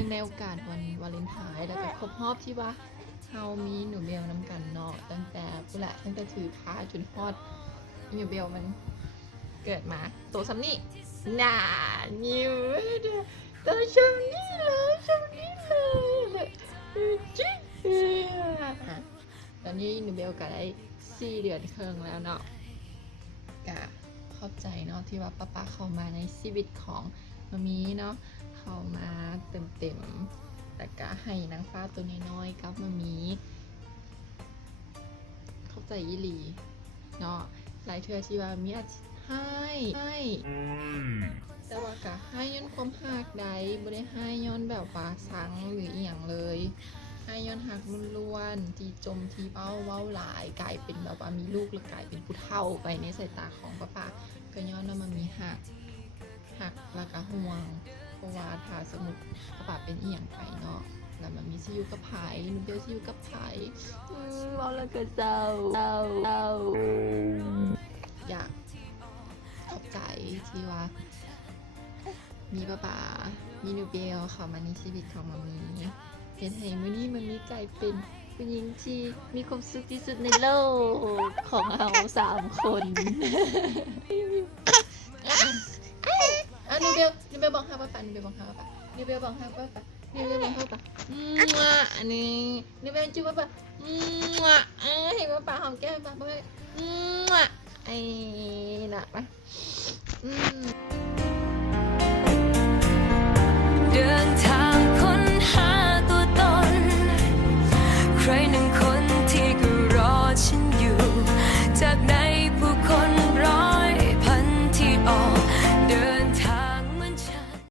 นื่องในโอกาสวันวาเลนไทน์แล้วก็ครบรอบที่ว่าเฮามีหนูเบลนำกันเนาะตั้งแต่ผู้ละตั้งแต่ถือผ้าจนฮอดหนูเบลมันเกิดมาโตซ้ำนี่น่านิวตัวชมนี่เลยชมนี่เลยจิ๊กตอนนี้หนูเบลก็ได้4 เดือนครึ่งแล้วเนาะก็ขอบใจเนาะที่ว่าป้าเข้ามาในชีวิตของมามีเนาะเข้ามาเต็มแต่ก็ให้นางฟ้าตัวน้อยๆกับมามีเข้าใจยี่หลีเนาะหลายเทื่อที่ว่ามีอาจให้แต่ว่าก็ให้ย้อนความหักใดบ่ได้ให้ย้อนแบบว่าสังหรืออีหยังเลยให้ย้อนหักล้วนๆที่จมที่เว้าหลายกลายเป็นแบบว่ามีลูกแล้วกลายเป็นผู้เฒ่าไปในสายตาของป้าก็ย้อนว่ามันมีหักแล้วก็ห่วงเพราะว่าถ้าสมมติป้าเป็นอีหยังไปเนาะแล้วมันมีซิอยู่กับไผ่หนูเบลซิอยู่กับไผ่เว้าแล้วก็เศร้าอยากขอบใจที่ว่ามีป้ามีหนูเบลเข้ามาในชีวิตของมามีเห็นให้มื้อนี้มันมีกลายเป็นผู้หญิงที่มีความสุขที่สุดในโลกของเรา3 คนหนูเบลบอกให้ป้าหนูเบลบอกให้ป้าอันนี้หนูเบลจุ๊บป้าให้ป้าหอมแก้มป้าไอ้น่ะไป